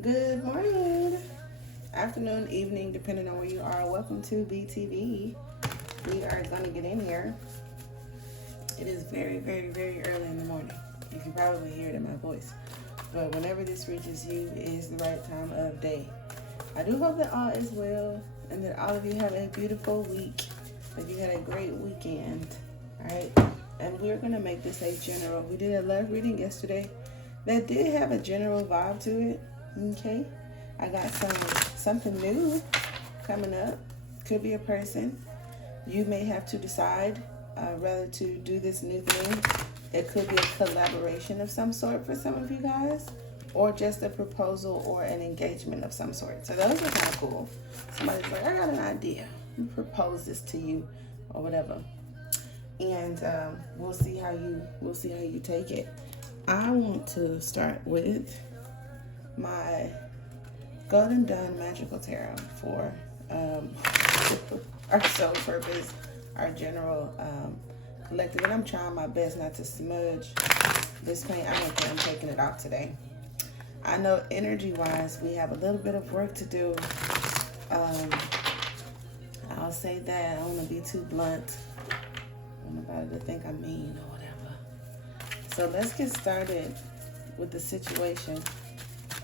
Good morning, afternoon, evening, depending on where you are. Welcome to BTV. We are going to get in here. It is very, very, very early in the morning. You can probably hear it in my voice. But whenever this reaches you, it is the right time of day. I do hope that all is well and that all of you have a beautiful week, that you had a great weekend. All right. And we're going to make this a general. We did a love reading yesterday that did have a general vibe to it. Okay. I got something new coming up. Could be a person. You may have to decide whether to do this new thing. It could be a collaboration of some sort for some of you guys, or just a proposal or an engagement of some sort. So those are kind of cool. Somebody's like, I got an idea. Let me propose this to you, or whatever. And we'll see how you take it. I want to start with my Golden Dawn Magical Tarot for our sole purpose, our general collective. And I'm trying my best not to smudge this paint. I don't care, I'm taking it off today. I know energy-wise, we have a little bit of work to do. I'll say that. I don't want to be too blunt. I don't want nobody to think I'm mean or whatever. So let's get started with the situation.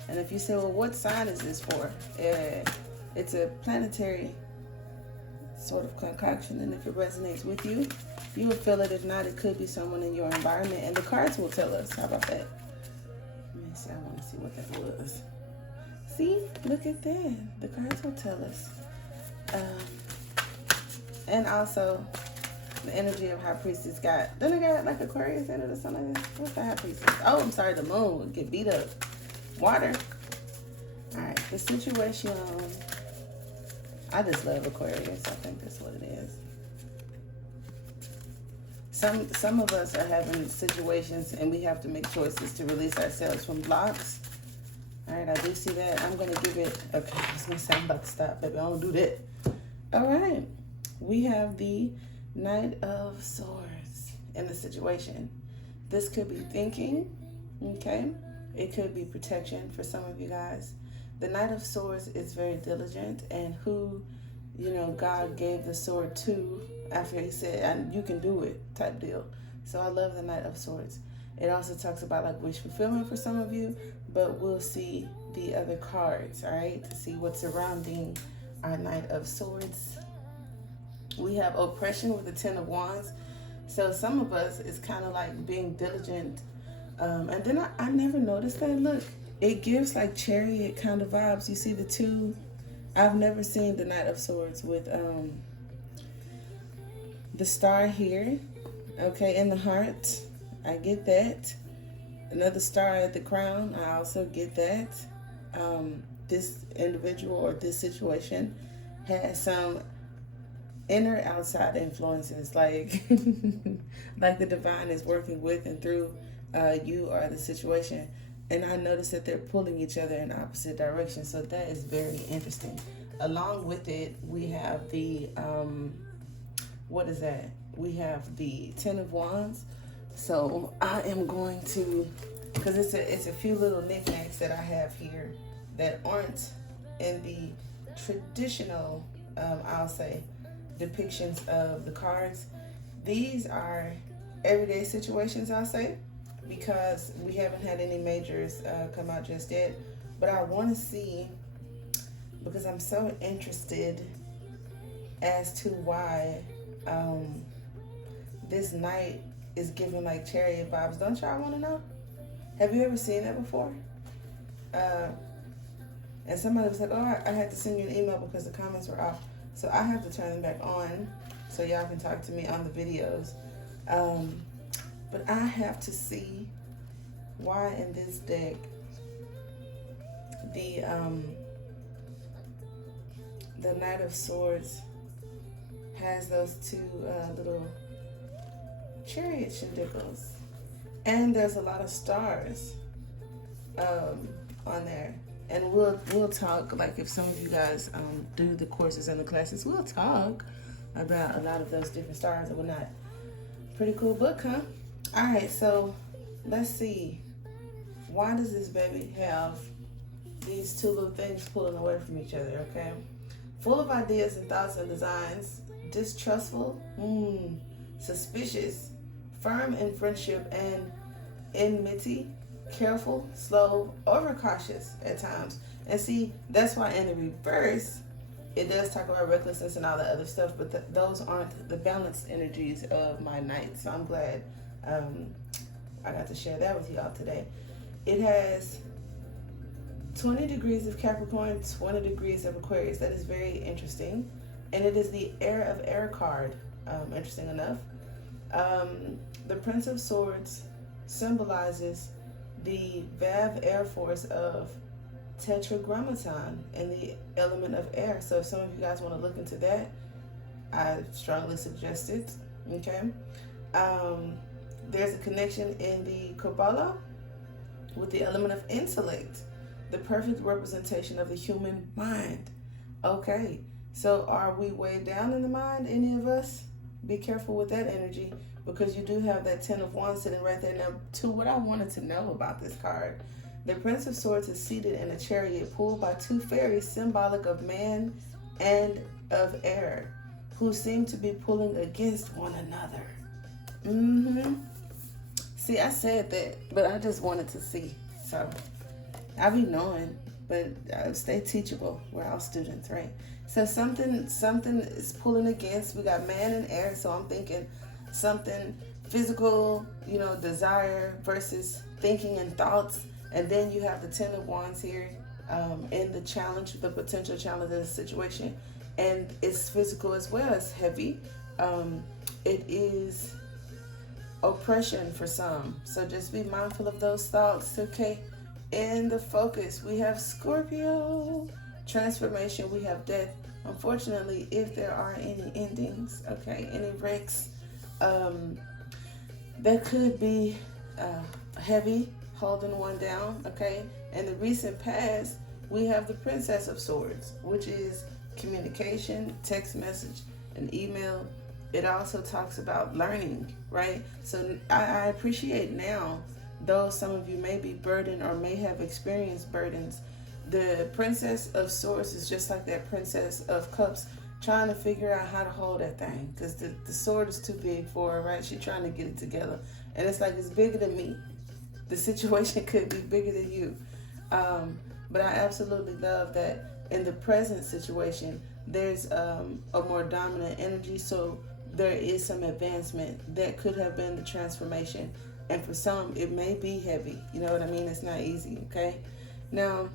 And if you say, well, what sign is this for? It's a planetary sort of concoction, and if it resonates with you, you will feel it. If not, it could be someone in your environment, and the cards will tell us. How about that? Let me see. I want to see what that was. See? Look at that. The cards will tell us. And also, the energy of High Priestess got, doesn't it got like Aquarius in it or something like that? What's the High Priestess? Oh, I'm sorry, the moon would get beat up. Water. All right, the situation. I just love Aquarius. I think that's what it is. Some of us are having situations and we have to make choices to release ourselves from blocks. All right, I do see that. I'm going to give it, okay, I was going to say I'm about to stop, baby. I don't do that. All right, we have the Knight of Swords in the situation. This could be thinking, okay? It could be protection for some of you guys. The Knight of Swords is very diligent, and who, God gave the sword to after he said, you can do it type deal. So I love the Knight of Swords. It also talks about like wish fulfillment for some of you, but we'll see the other cards, all right, to see what's surrounding our Knight of Swords. We have oppression with the Ten of Wands. So some of us is kind of like being diligent. And then I never noticed that. Look, it gives like chariot kind of vibes. You see the two. I've never seen the Knight of Swords with the star here. Okay, in the heart. I get that. Another star at the crown. I also get that. This individual or this situation has some inner outside influences, like like the divine is working with and through you or the situation. And I noticed that they're pulling each other in opposite directions. So that is very interesting. Along with it, we have the, what is that? We have the Ten of Wands. So I am going to, because it's a few little knickknacks that I have here that aren't in the traditional, I'll say, depictions of the cards. These are everyday situations, I'll say, because we haven't had any majors come out just yet. But I want to see, because I'm so interested as to why this knight is giving like chariot vibes. Don't y'all want to know? Have you ever seen that before? And somebody was like, oh, I had to send you an email because the comments were off. So I have to turn them back on so y'all can talk to me on the videos. But I have to see why in this deck the Knight of Swords has those two little chariot shenanigans. And there's a lot of stars on there. And we'll talk, like if some of you guys do the courses and the classes, we'll talk about a lot of those different stars and whatnot. Pretty cool book, huh? All right, so let's see. Why does this baby have these two little things pulling away from each other, okay? Full of ideas and thoughts and designs, distrustful, suspicious, firm in friendship and enmity, careful, slow, overcautious at times. And see, that's why in the reverse, it does talk about recklessness and all the other stuff, but those aren't the balanced energies of my night. So I'm glad I got to share that with y'all today. It has 20 degrees of Capricorn, 20 degrees of Aquarius. That is very interesting. And it is the Heir of Air card, interesting enough. The Prince of Swords symbolizes the VAV Air Force of Tetragrammaton and the element of air. So if some of you guys want to look into that, I strongly suggest it. Okay. There's a connection in the Kabbalah with the element of intellect, the perfect representation of the human mind. Okay, so are we way down in the mind, any of us? Be careful with that energy, because you do have that 10 of Wands sitting right there. Now, to what I wanted to know about this card, the Prince of Swords is seated in a chariot pulled by two fairies, symbolic of man and of air, who seem to be pulling against one another. See, I said that, but I just wanted to see. So I be knowing, but stay teachable. We're all students, right? So something is pulling against. We got man and air, so I'm thinking something physical, desire versus thinking and thoughts. And then you have the 10 of Wands here in the challenge, the potential challenge of the situation. And it's physical as well. It's heavy. It is oppression for some. So just be mindful of those thoughts, okay? In the focus, we have Scorpio. Transformation, we have death. Unfortunately, if there are any endings, okay, any wrecks, that could be heavy, holding one down, okay? In the recent past, we have the Princess of Swords, which is communication, text message, and email. It also talks about learning, right? So I appreciate now, though some of you may be burdened or may have experienced burdens, the Princess of Swords is just like that Princess of Cups, trying to figure out how to hold that thing, because the sword is too big for her, right? She's trying to get it together. And it's like, it's bigger than me. The situation could be bigger than you. But I absolutely love that in the present situation, there's a more dominant energy. So there is some advancement that could have been the transformation. And for some, it may be heavy. You know what I mean? It's not easy, okay? Now,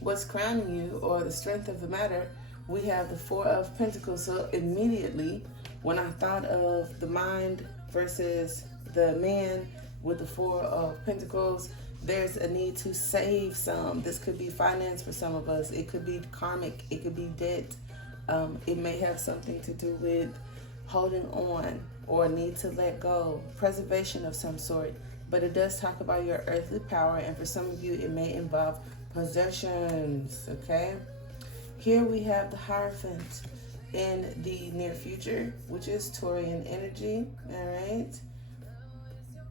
what's crowning you, or the strength of the matter, we have the Four of Pentacles. So immediately, when I thought of the mind versus the man with the Four of Pentacles, there's a need to save some. This could be finance for some of us. It could be karmic. It could be debt. It may have something to do with holding on or need to let go, preservation of some sort. But it does talk about your earthly power, and for some of you, it may involve possessions, okay? Here we have the Hierophant in the near future, which is Taurian energy, all right?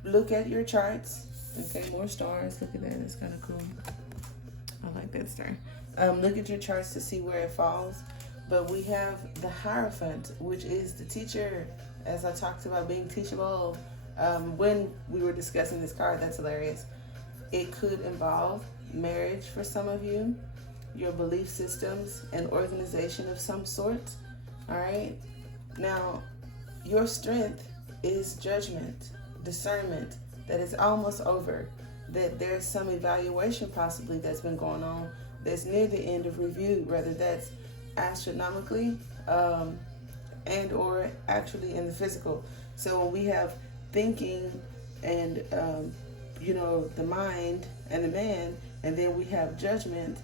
Look at your charts, okay? More stars, look at that, it's kind of cool. I like that star. Look at your charts to see where it falls. But we have the Hierophant, which is the teacher, as I talked about being teachable when we were discussing this card. That's hilarious. It could involve marriage for some of you, your belief systems, an organization of some sort, all right? Now, your strength is judgment, discernment, that is almost over, that there's some evaluation possibly that's been going on that's near the end of review, whether that's astronomically and or actually in the physical. So when we have thinking and the mind and the man, and then we have judgment,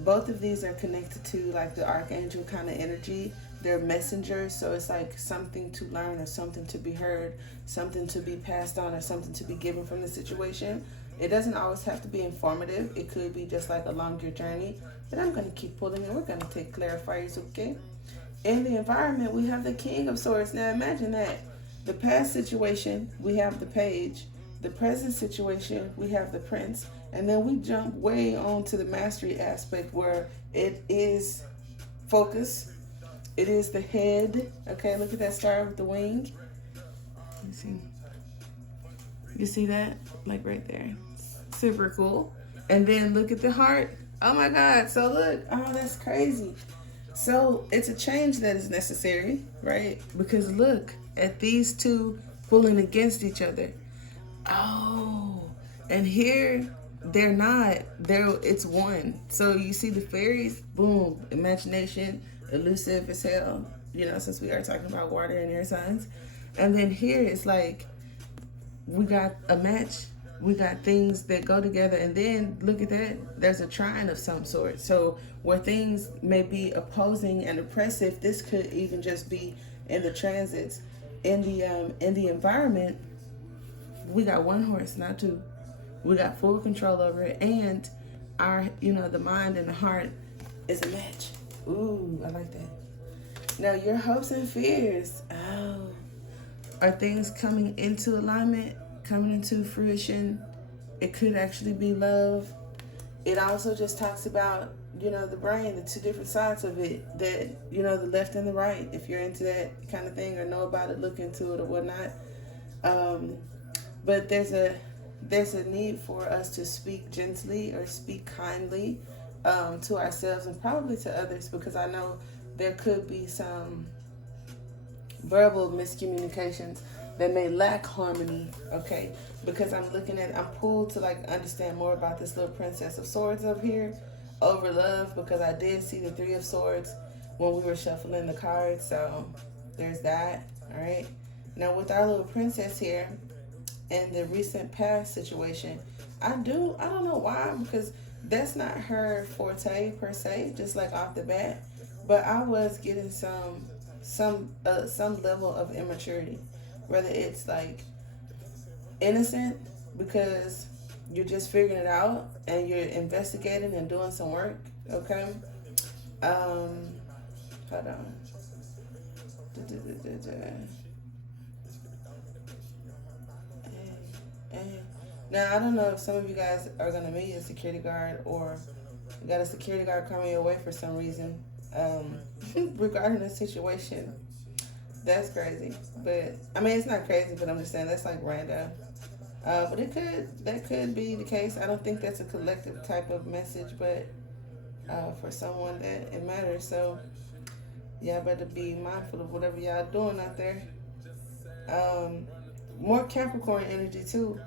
both of these are connected to like the archangel kind of energy. They're messengers, so it's like something to learn or something to be heard, something to be passed on or something to be given from the situation. It doesn't always have to be informative. It could be just like a longer journey. But I'm going to keep pulling, and we're going to take clarifiers, okay? In the environment, we have the King of Swords. Now imagine that. The past situation, we have the Page. The present situation, we have the Prince. And then we jump way on to the mastery aspect where it is focus. It is the head. Okay, look at that star with the wing. Let me see. You see that? Like right there. Super cool. And then look at the heart. Oh my God. So look. Oh, that's crazy. So it's a change that is necessary, right? Because look at these two pulling against each other. Oh, and here they're not. It's one. So you see the fairies, boom, imagination, elusive as hell. You know, since we are talking about water and air signs, and then here it's like we got a match. We got things that go together, and then look at that. There's a trine of some sort. So where things may be opposing and oppressive, this could even just be in the transits, in the environment. We got one horse, not two. We got full control over it, and our, the mind and the heart is a match. Ooh, I like that. Now your hopes and fears. Oh, are things coming into alignment? Coming into fruition? It could actually be love. It also just talks about, the brain, the two different sides of it, that, the left and the right, if you're into that kind of thing or know about it, look into it or whatnot. But there's a need for us to speak gently or speak kindly to ourselves and probably to others, because I know there could be some verbal miscommunications that may lack harmony, okay? Because I'm pulled to understand more about this little Princess of Swords up here over love, because I did see the Three of Swords when we were shuffling the cards, so there's that, all right? Now with our little princess here and the recent past situation, I don't know why, because that's not her forte per se, just like off the bat, but I was getting some level of immaturity. Whether it's like innocent because you're just figuring it out and you're investigating and doing some work, okay? Hold on. Now, I don't know if some of you guys are going to meet a security guard or you got a security guard coming your way for some reason regarding the situation. That's crazy, but I mean, it's not crazy, but I'm just saying that's like random. But that could be the case. I don't think that's a collective type of message, but for someone that it matters. So y'all better be mindful of whatever y'all doing out there. More Capricorn energy too,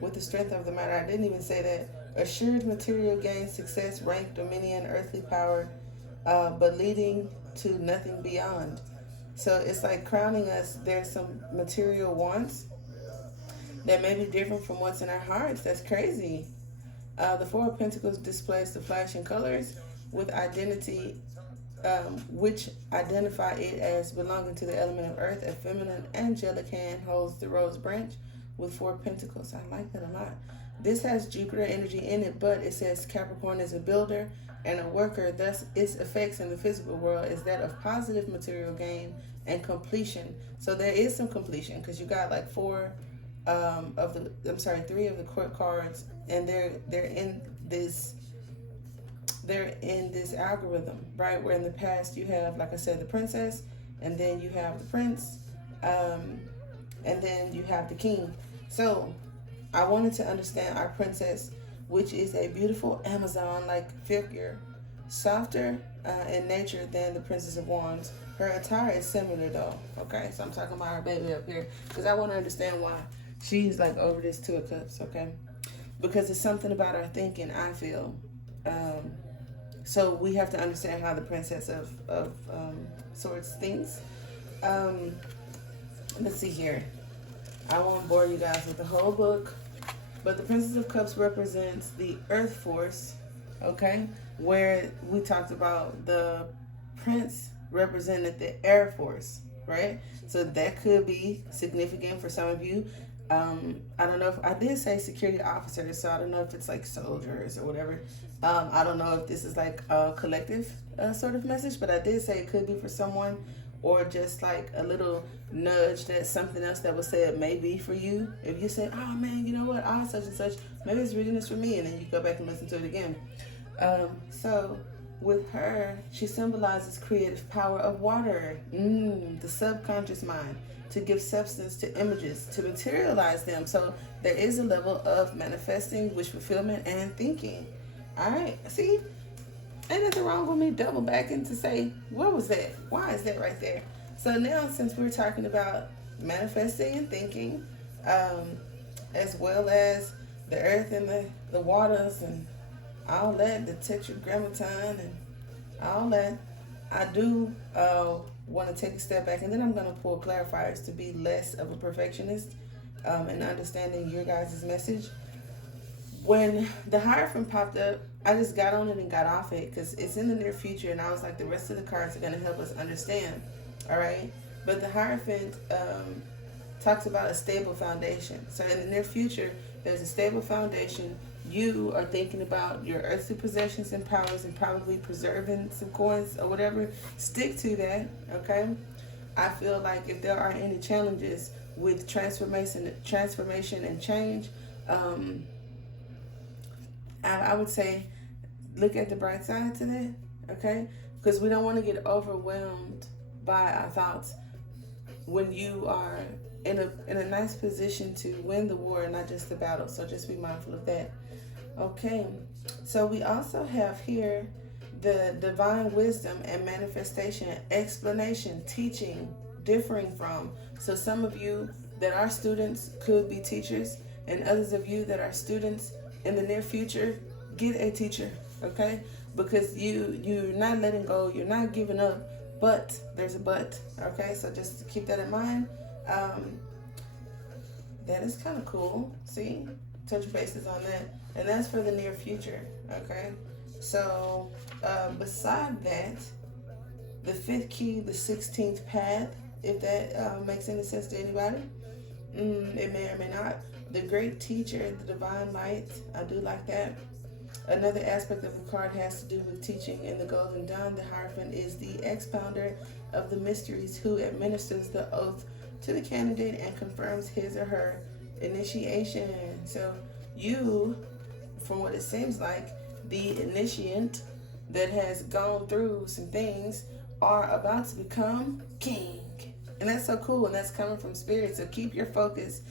with the strength of the matter. I didn't even say that. Assured material gain, success, rank, dominion, earthly power, but leading to nothing beyond. So it's like crowning us. There's some material wants that may be different from what's in our hearts. That's crazy. The Four of Pentacles displays the flashing colors with identity, which identify it as belonging to the element of earth. A feminine angelic hand holds the rose branch with Four Pentacles. I like that a lot. This has Jupiter energy in it, but it says Capricorn is a builder and a worker. Thus, its effects in the physical world is that of positive material gain and completion. So there is some completion because you got like three of the court cards, and they're in this algorithm, right? Where in the past you have, like I said, the princess, and then you have the prince, and then you have the king. So I wanted to understand our princess, which is a beautiful Amazon-like figure, softer in nature than the Princess of Wands. Her attire is similar though, okay? So I'm talking about her baby up here because I want to understand why she's like over this Two of Cups, okay? Because it's something about her thinking, I feel. So we have to understand how the Princess of Swords thinks. Let's see here. I won't bore you guys with the whole book, but the Princess of Cups represents the Earth Force, okay? Where we talked about the Prince represented the Air Force, right? So that could be significant for some of you. I don't know if I did say security officers, so I don't know if it's like soldiers or whatever. I don't know if this is like a collective sort of message, but I did say it could be for someone or just like a little nudge that something else that was said may be for you. If you say, oh man, you know what, I such and such, maybe it's reading this for me, and then you go back and listen to it again. So with her, she symbolizes creative power of water, the subconscious mind, to give substance to images, to materialize them. So there is a level of manifesting, wish fulfillment, and thinking. All right, see, ain't nothing wrong with me double backing to say, what was that? Why is that right there? So now, since we're talking about manifesting and thinking, as well as the earth and the waters and all that, the tetragrammaton and all that, I do want to take a step back, and then I'm going to pull clarifiers to be less of a perfectionist and understanding your guys' message. When the Hierophant popped up, I just got on it and got off it because it's in the near future, and I was like, the rest of the cards are going to help us understand, all right? But the Hierophant talks about a stable foundation. So in the near future, there's a stable foundation. You are thinking about your earthly possessions and powers and probably preserving some coins or whatever. Stick to that, okay? I feel like if there are any challenges with transformation and change, I would say look at the bright side to that, okay? Because we don't want to get overwhelmed by our thoughts when you are in a nice position to win the war and not just the battle. So just be mindful of that. Okay, so we also have here the divine wisdom and manifestation, explanation, teaching, differing from. So some of you that are students could be teachers, and others of you that are students in the near future, get a teacher, okay? Because you're not letting go, you're not giving up, but there's a but, okay? So just keep that in mind. That is kind of cool. See, touch bases on that. And that's for the near future, okay? So beside that, the fifth key, the 16th path, if that makes any sense to anybody, it may or may not. The great teacher, the divine light, I do like that. Another aspect of the card has to do with teaching. In the Golden Dawn, the Hierophant is the expounder of the mysteries who administers the oath to the candidate and confirms his or her initiation. So you, from what it seems like, the initiant that has gone through some things are about to become king. And that's so cool, and that's coming from spirit. So keep your focus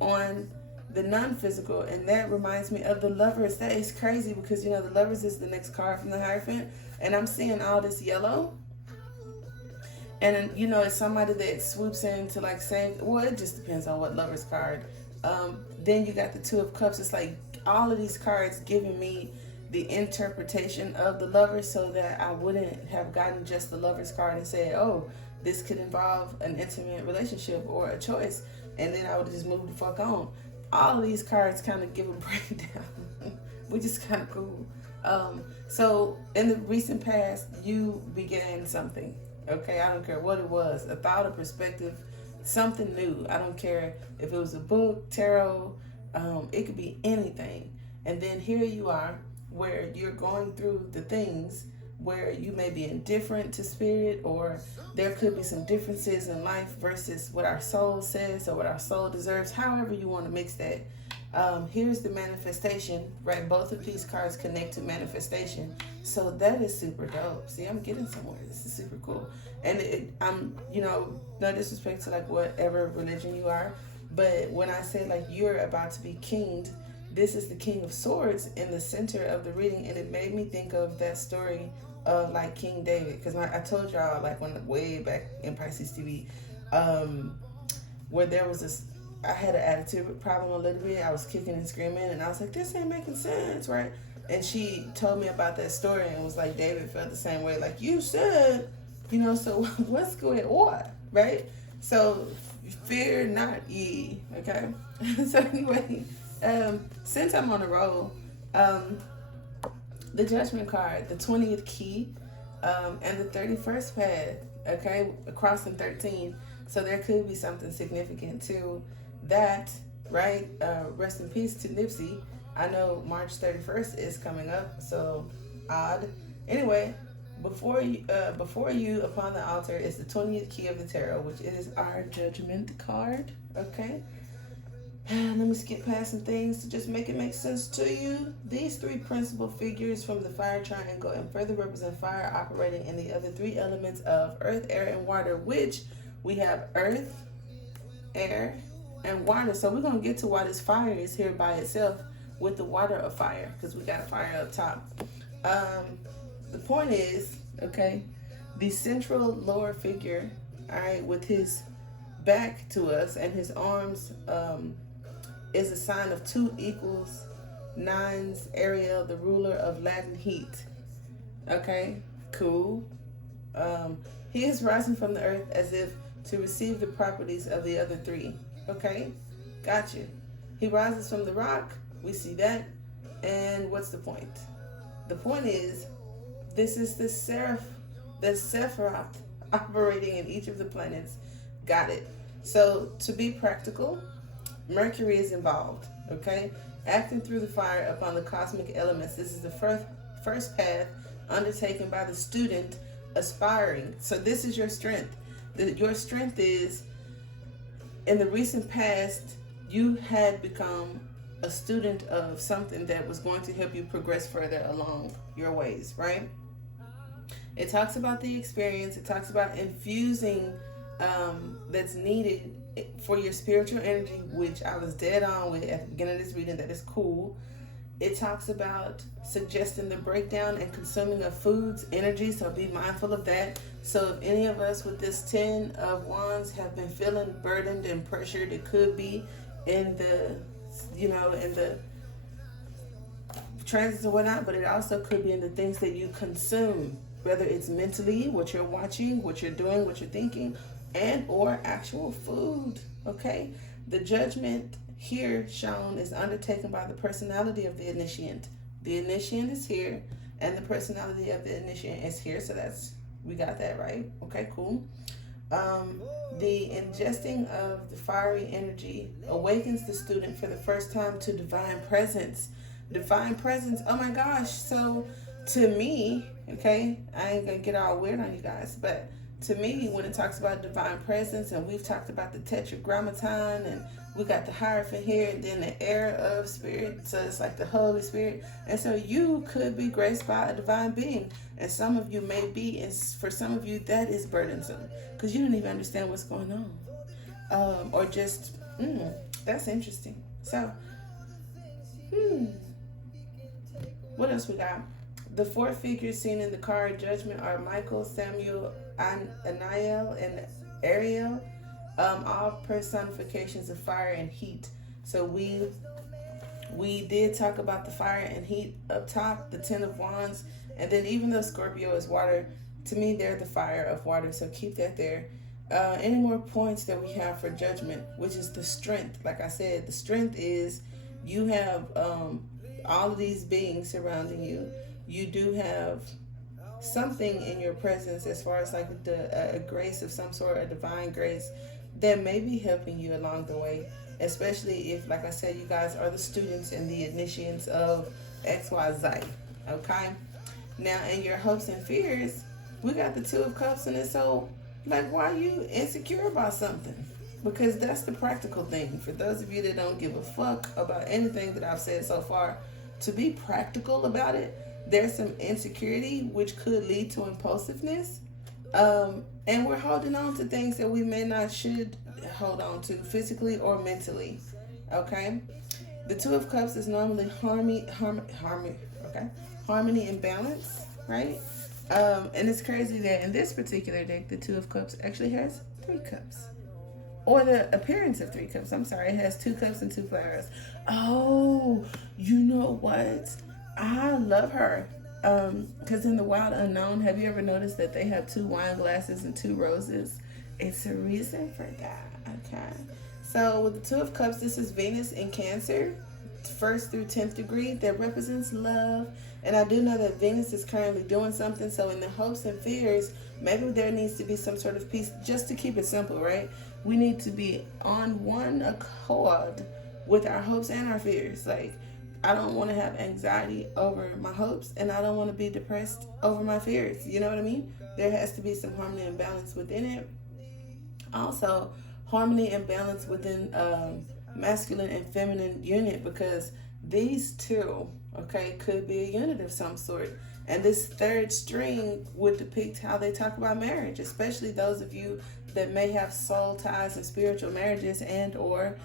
on the non-physical, and that reminds me of the Lovers. That is crazy because, you know, the Lovers is the next card from the Hierophant, and I'm seeing all this yellow. And, you know, it's somebody that swoops in to, like, save. Well, it just depends on what Lovers card. Then you got the Two of Cups. It's like all of these cards giving me the interpretation of the Lovers so that I wouldn't have gotten just the Lovers card and said, oh, this could involve an intimate relationship or a choice. And then I would just move the fuck on. All of these cards kind of give a breakdown, which is kind of cool. So in the recent past, you began something. Okay, I don't care what it was, a thought, a perspective, something new. I don't care if it was a book, tarot, it could be anything. And then here you are, where you're going through the things where you may be indifferent to spirit, or there could be some differences in life versus what our soul says or what our soul deserves, however you want to mix that. Here's the manifestation, right? Both of these cards connect to manifestation. So that is super dope. See, I'm getting somewhere. This is super cool. And I'm, you know, no disrespect to like whatever religion you are, but when I say like you're about to be kinged, this is the King of Swords in the center of the reading, and it made me think of that story of like King David, because I told y'all like when way back in Pisces TV, where there was this, I had an attitude problem a little bit. I was kicking and screaming, and I was like, this ain't making sense, right? And she told me about that story and was like, David felt the same way, like you said, you know. So what's going on, right? So fear not ye, okay? So anyway. Since I'm on a roll, the Judgment card, the 20th key, and the 31st path, okay, crossing 13. So there could be something significant to that, right? Rest in peace to Nipsey. I know March 31st is coming up, so odd. Anyway, Before you upon the altar is the 20th key of the tarot, which is our judgment card. Okay. Let me skip past some things to just make it make sense to you. These three principal figures from the fire triangle and further represent fire operating in the other three elements of earth, air, and water, which we have earth, air, and water. So we're going to get to why this fire is here by itself with the water of fire, because we got a fire up top. The point is, okay, the central lower figure, all right, with his back to us and his arms, is a sign of 2 equals 9's Ariel, the ruler of Latin heat. Okay, cool. He is rising from the earth as if to receive the properties of the other 3. Okay, got you. He rises from the rock. We see that. And what's the point? The point is, this is the Sephiroth operating in each of the planets. Got it. So to be practical, Mercury is involved, okay? Acting through the fire upon the cosmic elements. This is the first path undertaken by the student aspiring. So this is your strength. Your strength is, in the recent past, you had become a student of something that was going to help you progress further along your ways, right? It talks about the experience. It talks about infusing that's needed for your spiritual energy, which I was dead on with at the beginning of this reading. That is cool. It talks about suggesting the breakdown and consuming of food's energy, so be mindful of that. So if any of us with this 10 of Wands have been feeling burdened and pressured, it could be in the, in the transits or whatnot, but it also could be in the things that you consume, whether it's mentally, what you're watching, what you're doing, what you're thinking, and or actual food. Okay, the judgment here shown is undertaken by the personality of the initiant. The initiant is here, and the personality of the initiant is here. So we got that right. Okay, cool. The ingesting of the fiery energy awakens the student for the first time to divine presence. Divine presence. Oh my gosh. So to me, okay, I ain't gonna get all weird on you guys, but to me, when it talks about divine presence, and we've talked about the tetragrammaton, and we got the Hierophant here, and then the air of spirit, so it's like the Holy Spirit. And so you could be graced by a divine being, and some of you may be, and for some of you that is burdensome, because you don't even understand what's going on, or just, that's interesting. So, what else we got? The 4 figures seen in the card judgment are Michael, Samuel, Aniel, and Ariel, all personifications of fire and heat. So we did talk about the fire and heat up top, the 10 of Wands, and then even though Scorpio is water, to me they're the fire of water, so keep that there. Any more points that we have for judgment, which is the strength. Like I said, the strength is you have all of these beings surrounding you. You do have something in your presence as far as like a grace of some sort, a divine grace that may be helping you along the way, especially if, like I said, you guys are the students and the initiates of XYZ. Okay, now in your hopes and fears, we got the 2 of Cups, and it's so like, why are you insecure about something? Because that's the practical thing. For those of you that don't give a fuck about anything that I've said so far, to be practical about it, there's some insecurity which could lead to impulsiveness, and we're holding on to things that we may not should hold on to physically or mentally. Okay, the 2 of Cups is normally harmony and balance, right? And it's crazy that in this particular deck, the 2 of Cups actually has 3 cups, or the appearance of 3 cups. I'm sorry, it has 2 cups and 2 flowers. Oh, you know what? I love her. Because in the Wild Unknown, have you ever noticed that they have 2 wine glasses and 2 roses? It's a reason for that. Okay. So with the 2 of Cups, this is Venus in Cancer, 1st through 10th degree, that represents love. And I do know that Venus is currently doing something. So in the hopes and fears, maybe there needs to be some sort of peace, just to keep it simple, right? We need to be on one accord with our hopes and our fears. Like, I don't want to have anxiety over my hopes, and I don't want to be depressed over my fears. You know what I mean? There has to be some harmony and balance within it. Also, harmony and balance within masculine and feminine unit, because these two, okay, could be a unit of some sort. And this third string would depict how they talk about marriage, especially those of you that may have soul ties and spiritual marriages and or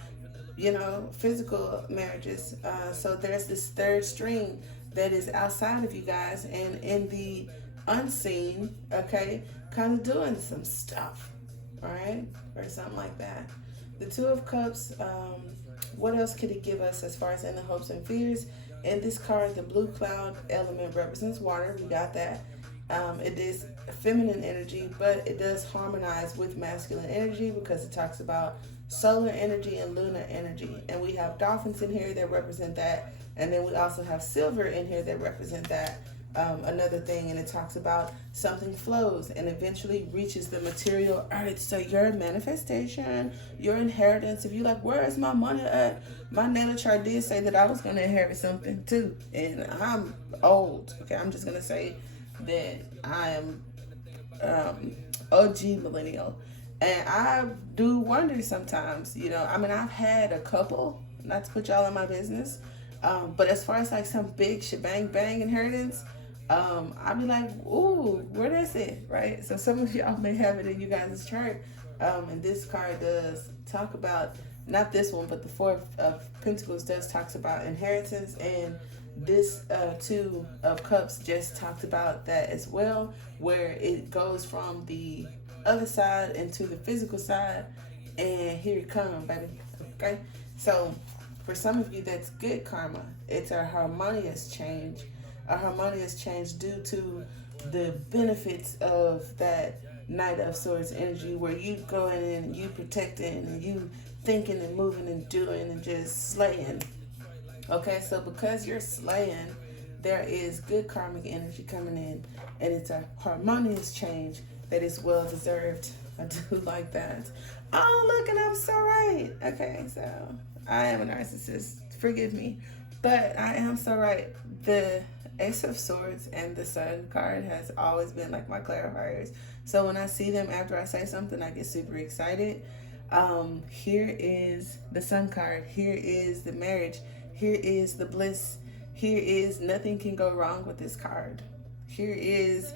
physical marriages. So there's this third string that is outside of you guys and in the unseen, okay, kind of doing some stuff, all right, or something like that. The Two of Cups, what else could it give us as far as in the hopes and fears? In this card, the blue cloud element represents water. We got that. It is feminine energy, but it does harmonize with masculine energy because it talks about solar energy and lunar energy. And we have dolphins in here that represent that. And then we also have silver in here that represent that. Another thing, and it talks about something flows and eventually reaches the material earth. So your manifestation, your inheritance, if you're like, where is my money at? My natal chart did say that I was going to inherit something too. And I'm old. Okay, I'm just going to say that I am OG millennial. And I do wonder sometimes, I've had a couple, not to put y'all in my business, but as far as like some big shebang bang inheritance, I'd be like, ooh, where is it, right? So some of y'all may have it in you guys' chart, and this card does talk about, not this one, but the Four of Pentacles does talks about inheritance, and this Two of Cups just talked about that as well, where it goes from the other side into the physical side, and here it comes, baby. Okay, so for some of you, that's good karma. It's a harmonious change due to the benefits of that Knight of Swords energy, where you going in and you protecting and you thinking and moving and doing and just slaying. Okay, so because you're slaying, there is good karmic energy coming in, and it's a harmonious change that is well deserved. I do like that. Oh, look, and I'm so right. Okay, so I am a narcissist. Forgive me, but I am so right. The Ace of Swords and the Sun card has always been like my clarifiers. So when I see them after I say something, I get super excited. Here is the Sun card. Here is the marriage. Here is the bliss. Here is nothing can go wrong with this card. Here is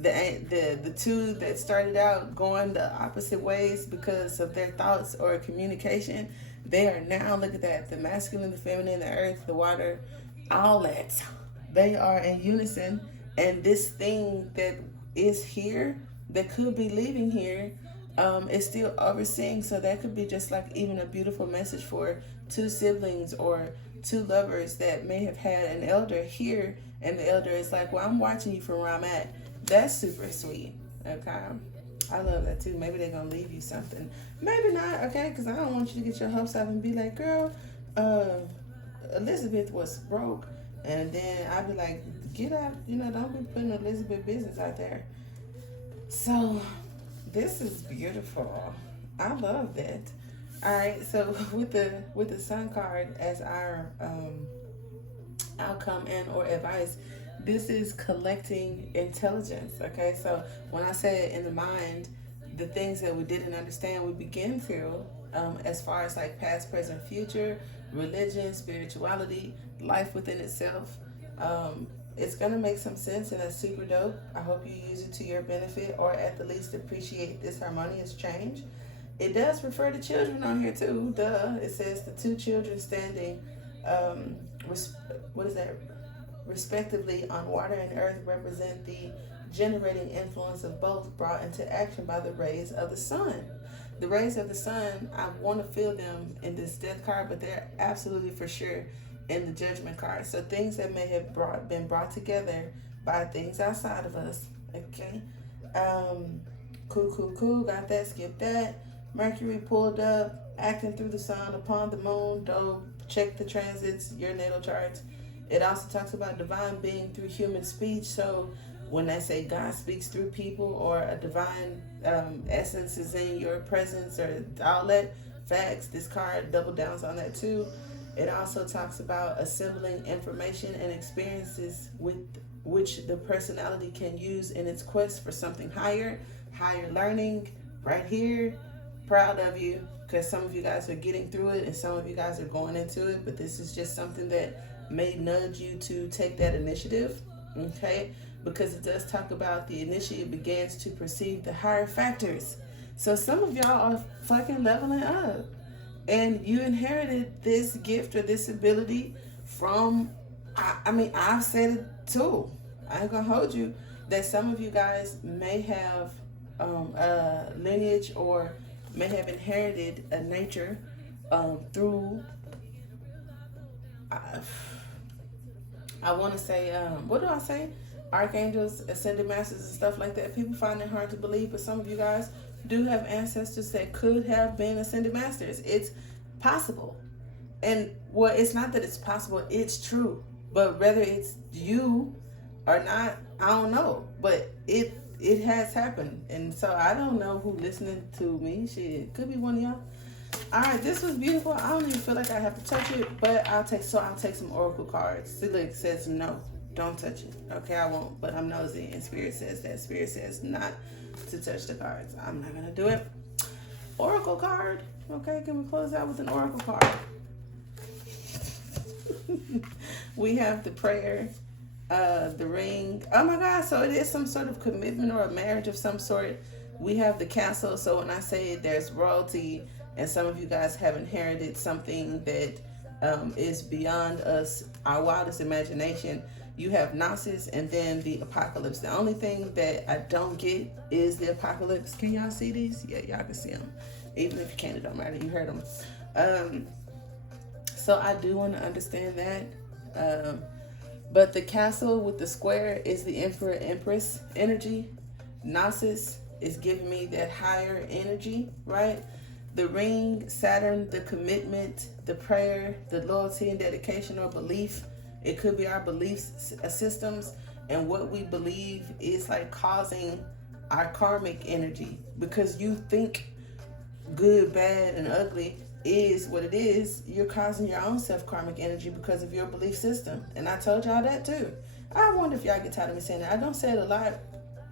the two that started out going the opposite ways because of their thoughts or communication. They are now, look at that, the masculine, the feminine, the earth, the water, all that. They are in unison, and this thing that is here, that could be leaving here, is still overseeing. So that could be just like even a beautiful message for two siblings or two lovers that may have had an elder here, and the elder is like, well, I'm watching you from where I'm at. That's super sweet. Okay, I love that too. Maybe they're gonna leave you something, maybe not. Okay, because I don't want you to get your hopes up and be like, girl, Elizabeth was broke, and then I'd be like, get out, don't be putting Elizabeth business out there. So this is beautiful. I love that. All right, so with the Sun card as our outcome and or advice, this is collecting intelligence. Okay, so when I say in the mind, the things that we didn't understand, we begin to, as far as like past, present, future, religion, spirituality, life within itself. It's gonna make some sense, and that's super dope. I hope you use it to your benefit, or at the least appreciate this harmonious change. It does refer to children on here too. Duh. It says the two children standing, what is that? Respectively on water and earth represent the generating influence of both brought into action by the rays of the sun. The rays of the sun, I want to feel them in this death card, but they're absolutely for sure in the judgment card. So things that may have been brought together by things outside of us. Okay. Cool. Got that. Skip that. Mercury pulled up, acting through the sun upon the moon. Dope. Check the transits, your natal charts. It also talks about divine being through human speech. So when they say God speaks through people, or a divine essence is in your presence, or all that facts, this card double downs on that too. It also talks about assembling information and experiences with which the personality can use in its quest for something higher learning. Right here, proud of you, because some of you guys are getting through it and some of you guys are going into it, but this is just something that may nudge you to take that initiative, okay? Because it does talk about the initiative begins to perceive the higher factors. So some of y'all are fucking leveling up, and you inherited this gift or this ability from, I mean, I've said it too. I ain't gonna hold you, that some of you guys may have a lineage or may have inherited a nature through, I want to say, what do I say? Archangels, ascended masters, and stuff like that. People find it hard to believe, but some of you guys do have ancestors that could have been ascended masters. It's possible. And well, it's not that it's possible, it's true. But whether it's you or not, I don't know. But it has happened. And so I don't know who listening to me. Shit, could be one of y'all. All right, this was beautiful. I don't even feel like I have to touch it, but I'll take some oracle cards. Silik says no, don't touch it. Okay, I won't, but I'm nosy, and Spirit says that. Spirit says not to touch the cards. I'm not gonna do it. Oracle card. Okay, can we close out with an oracle card? We have the prayer, the ring. Oh my God, so it is some sort of commitment or a marriage of some sort. We have the castle. So when I say there's royalty, and some of you guys have inherited something that is beyond us, our wildest imagination, you have Gnosis and then the apocalypse. The only thing that I don't get is the apocalypse. Can y'all see these? Yeah, y'all can see them. Even if you can't, it don't matter. You heard them. So I do want to understand that. But the castle with the square is the Emperor Empress energy. Gnosis is giving me that higher energy, right? The ring, Saturn, the commitment, the prayer, the loyalty and dedication or belief. It could be our belief systems, and what we believe is like causing our karmic energy, because you think good, bad, and ugly is what it is. You're causing your own self-karmic energy because of your belief system. And I told y'all that too. I wonder if y'all get tired of me saying that. I don't say it a lot,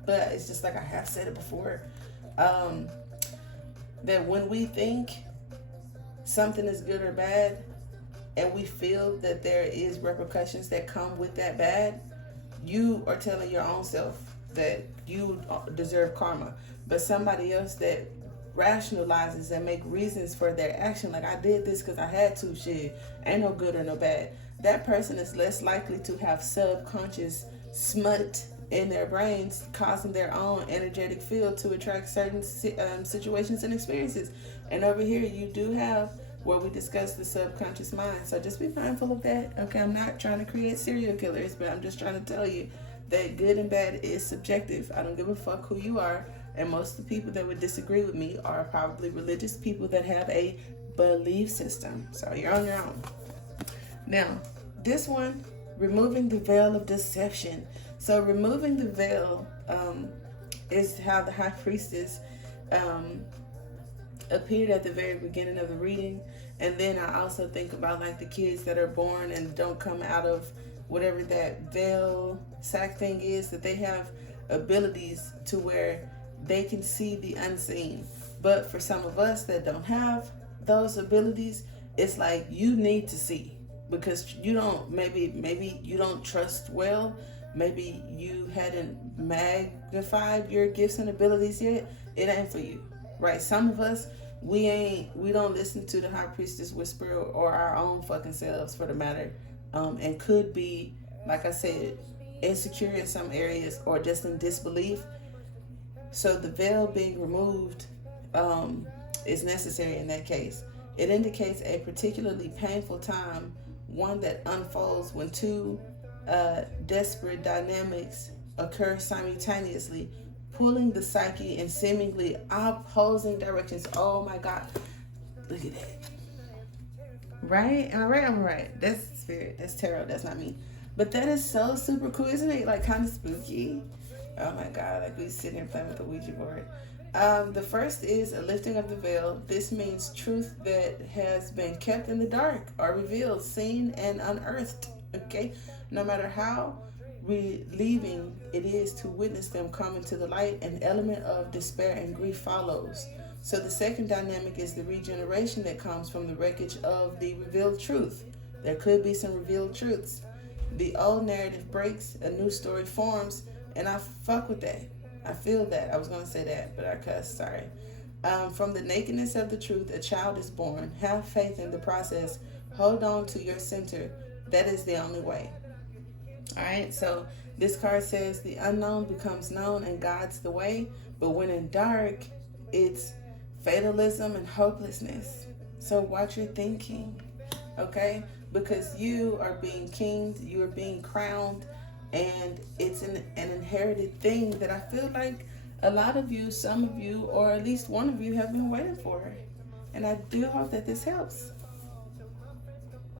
but it's just like I have said it before. That when we think something is good or bad, and we feel that there is repercussions that come with that bad, you are telling your own self that you deserve karma. But somebody else that rationalizes and make reasons for their action, like I did this because I had to, shit, ain't no good or no bad, that person is less likely to have subconscious smut in their brains, causing their own energetic field to attract certain situations and experiences. And over here you do have where we discuss the subconscious mind. So just be mindful of that. Okay, I'm not trying to create serial killers, but I'm just trying to tell you that good and bad is subjective. I don't give a fuck who you are. And most of the people that would disagree with me are probably religious people that have a belief system. So you're on your own. Now, this one, removing the veil of deception. So removing the veil is how the high priestess appeared at the very beginning of the reading. And then I also think about like the kids that are born and don't come out of whatever that veil sac thing is, that they have abilities to where they can see the unseen. But for some of us that don't have those abilities, it's like you need to see, because you don't, maybe you don't trust well, maybe you hadn't magnified your gifts and abilities yet. It ain't for you, right? Some of us, we don't listen to the high priestess whisper or our own fucking selves for the matter, and could be, like I said, insecure in some areas or just in disbelief. So the veil being removed is necessary in that case. It indicates a particularly painful time, one that unfolds when two desperate dynamics occur simultaneously, pulling the psyche in seemingly opposing directions. Oh my God, look at that. Right? Am I right? I'm right. That's spirit. That's tarot. That's not me. But that is so super cool, isn't it? Like kind of spooky. Oh my God, like we sitting here playing with the Ouija board. The first is a lifting of the veil. This means truth that has been kept in the dark or revealed, seen, and unearthed. Okay? No matter how relieving it is to witness them come into the light, an element of despair and grief follows. So the second dynamic is the regeneration that comes from the wreckage of the revealed truth. There could be some revealed truths. The old narrative breaks, a new story forms, and I fuck with that. I feel that. I was going to say that, but I cussed. Sorry. From the nakedness of the truth, a child is born. Have faith in the process. Hold on to your center. That is the only way. All right. So this card says the unknown becomes known and guides the way. But when in dark, it's fatalism and hopelessness. So watch your thinking. Okay? Because you are being kinged. You are being crowned. And it's an inherited thing that I feel like a lot of you, some of you, or at least one of you have been waiting for. And I do hope that this helps.